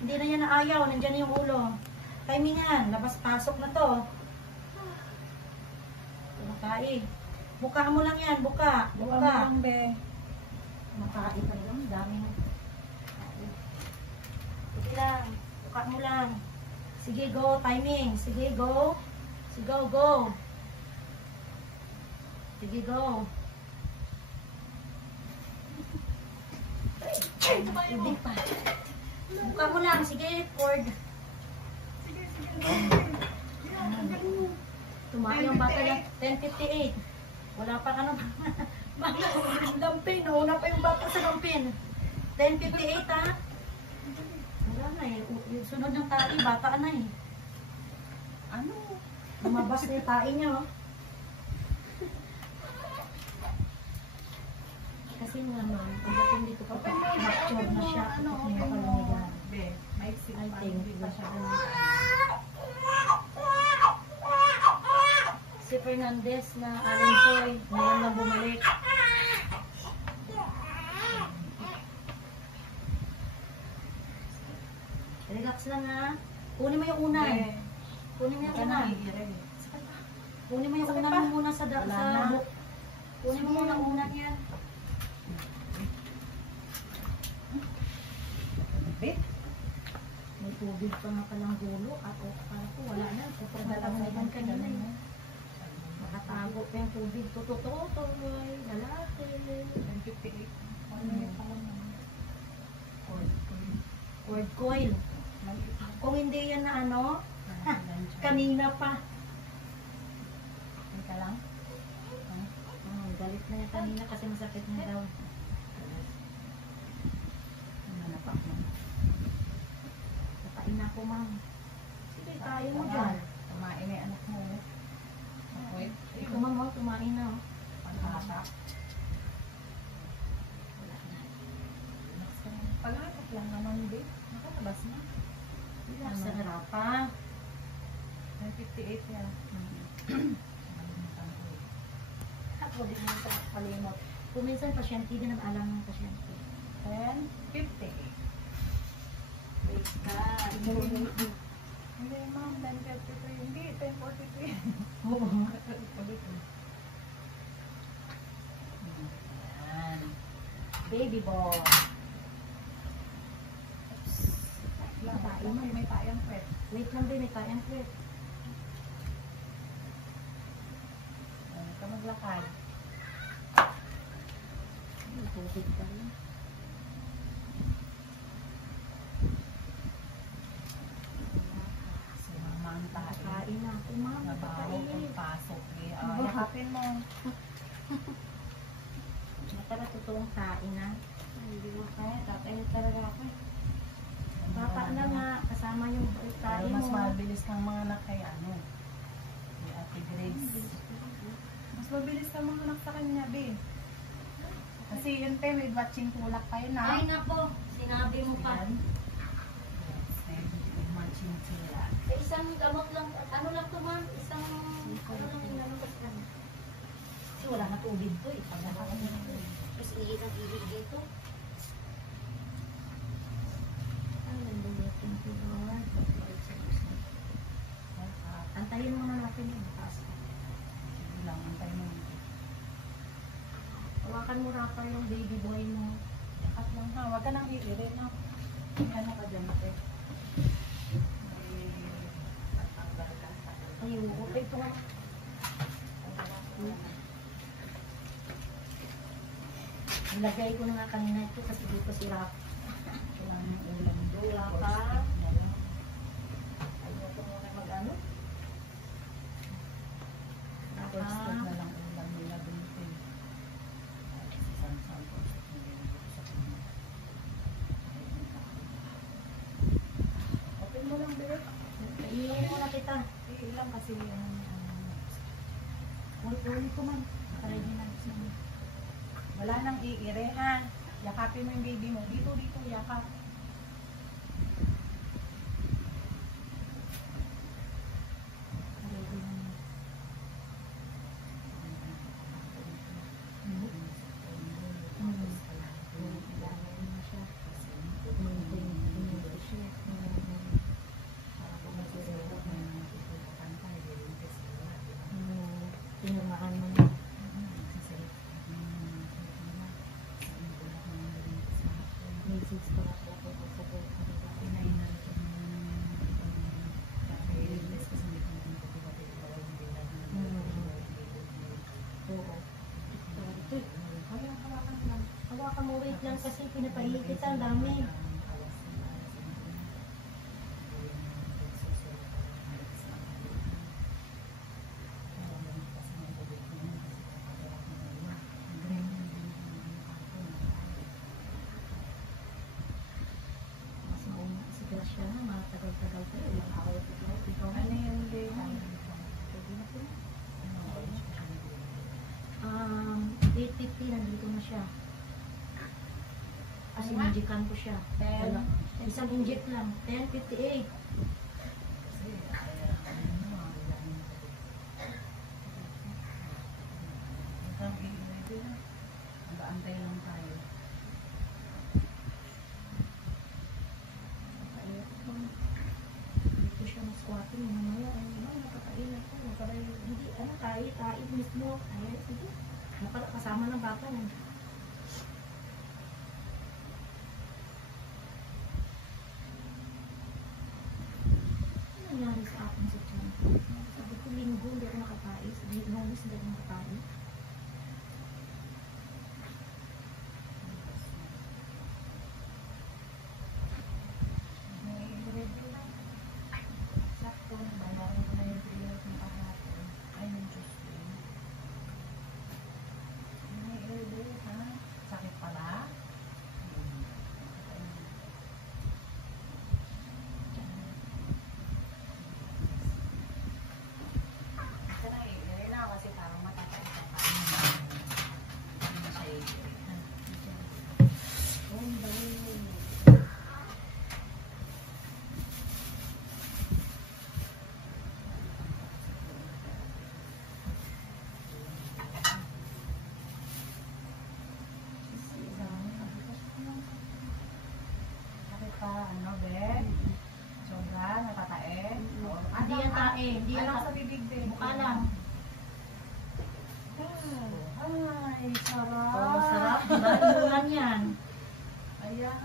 Hindi na yan naayaw. Nandiyan yung ulo. Timing yan. Labas-pasok na to. Makain. Buka mo lang yan. Buka. Buka mo lang, be. Makain pa lang. Dami na. Sige lang. Buka mo lang. Sige, go. Timing. Sige, go. Sige, go. Sige, go. Hindi pa. Buka mo lang. Sige, Ford. Sige. Tumayo yung bata na 10:58. Wala pa ka nang lampin. Una pa yung bata sa lampin. 10:58 ha? Wala na eh. Yung sunod ng tae, bata na eh. Ano? Lumabas na yung tae niya oh. Kasi naman, pagdating dito kapag mature na siya, kapag may kalungigan. Be, may I think, hindi pa siya ganun. Si Fernandez na Alensoy, ngayon lang bumalik. Relax lang ha. Kunin mo yung unan. Kunin mo yung unan. Kunin mo yung unan mo muna sa book. Kunin mo muna unan yan. May tubig pa nga palang gulo at para ko wala na. Kapag nalaman kanina eh. Nakatago pa yung tubig. Tututoy, lalaki. 10:58. Ano yung pangalan? Cord coil. Kung hindi yan na ano, kanina pa. Teka lang. Galit na yan kanina kasi masakit na daw. Nanapak mo. Katain na ako, ma'am. Sige, tayo mo dyan. Kumain na yung anak mo. Wait. Ito, ma'am, oh, kumain na. Oh. Paghatak. Paghatak lang naman, babe. Nakatabas na. Relax na harapa. 9:58 yan. Ako din mo sa kalimot. Kung minsan pasyente din ang alam ng pasyente. 10:58. Wait ka. Hindi, ma'am. 10:53. Hindi, 10:43. Oo. Ulit. Yan. Baby boy. May tayang pwet. Wait lang din, may tayang kwet. Huwag ka maglakad. May tubig pa rin. Si mama ang tayo. Kain na ako, ma'am. Nabaho Kain. kung pasok. Yakapin mo. Matara totoong kain na. Hindi mo kaya, kakain talaga ako. Bata na nga, kasama yung kain mo. Mas mabilis ng mga anak kay ano. Kay Ate Grace. Mas mabilis ng mga anak sa kanya, be. Kasi yun pa, with watching tulak pa yun, ha? Ay nako, sinabi mo pa. Yan. Yes, with watching sila. Sa isang gamot lang, ano lang to ma'am? Isang, ano lang yung ano lang. Kasi wala na tubig to eh. Pagkakain mo na to eh. Tapos iisang ibig dito. Thank you, Lord. Antayin muna natin yung taas. Sige lang, antay mo. Hawakan mo rapa yung baby boy mo. Yakat lang ha, huwag ka nang iirin, no? Ano ka dyan, ate? Tatanggal lang sa Ayun, okay ito nga. Nilagay ko na nga kanina ito kasi dito si Rap. Walang ulam doon. Wala pa. Ayoko muna mag-ano. First food na lang ulam nila doon. Open mo lang, Bert. Iihin muna kita. Ilang kasi yan. Ulit ko man. Ready na. Wala nang iire, ha? Yakapin mo yung baby mo. Dito, yakap. Ready na. wait lang kasi pinapahingi kita, ang dami. Mas mauna si Gracia na, matagal-tagal pa yun. Ikaw na. Ano yung day? 8:50 nandito na siya. Kasi injikan ko siya. Isang inject lang. 10:58. Antay lang tayo. Dito siya mag-squatting. Mamaya, nakakain ako. Hindi, tayo mismo. Ay, sige. Kasama ng bata lang. Ano nangyari sa akin sa tiyan? Sabi ko, linggo, hindi ako nakapais. Lunes, hindi ako nakapais. Sakto, nagbayaran ko na yung period ng kahapon. Ay, ng Tuesday. May early, ha? Sakit pala? Ito na i-early na kasi parang matatay ka pa. Hindi na siya i-early. Oh, bali. Sakit pa, ano, Bek? Sobra, natatae? Hindi yan tae. Hindi yan Alam sa bibig, Bek. mukha lang. Ay, sarap. Oh, sarap. Diba? Lang yan. Ayan,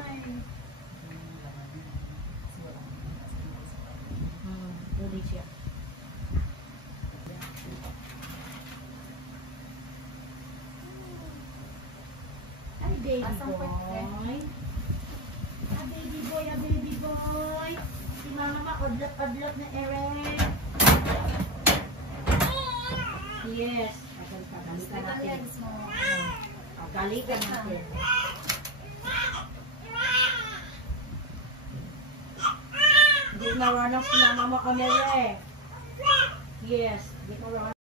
ay. Ulit siya. Ay, baby Asang boy. kwek-kwek? Baby boy, baby boy. Si mama, odlat-odlat na ere. Yes. Pagalitan natin. Pagalitan natin. Hindi na rin ang sinama mo kami, Yes. Hindi ko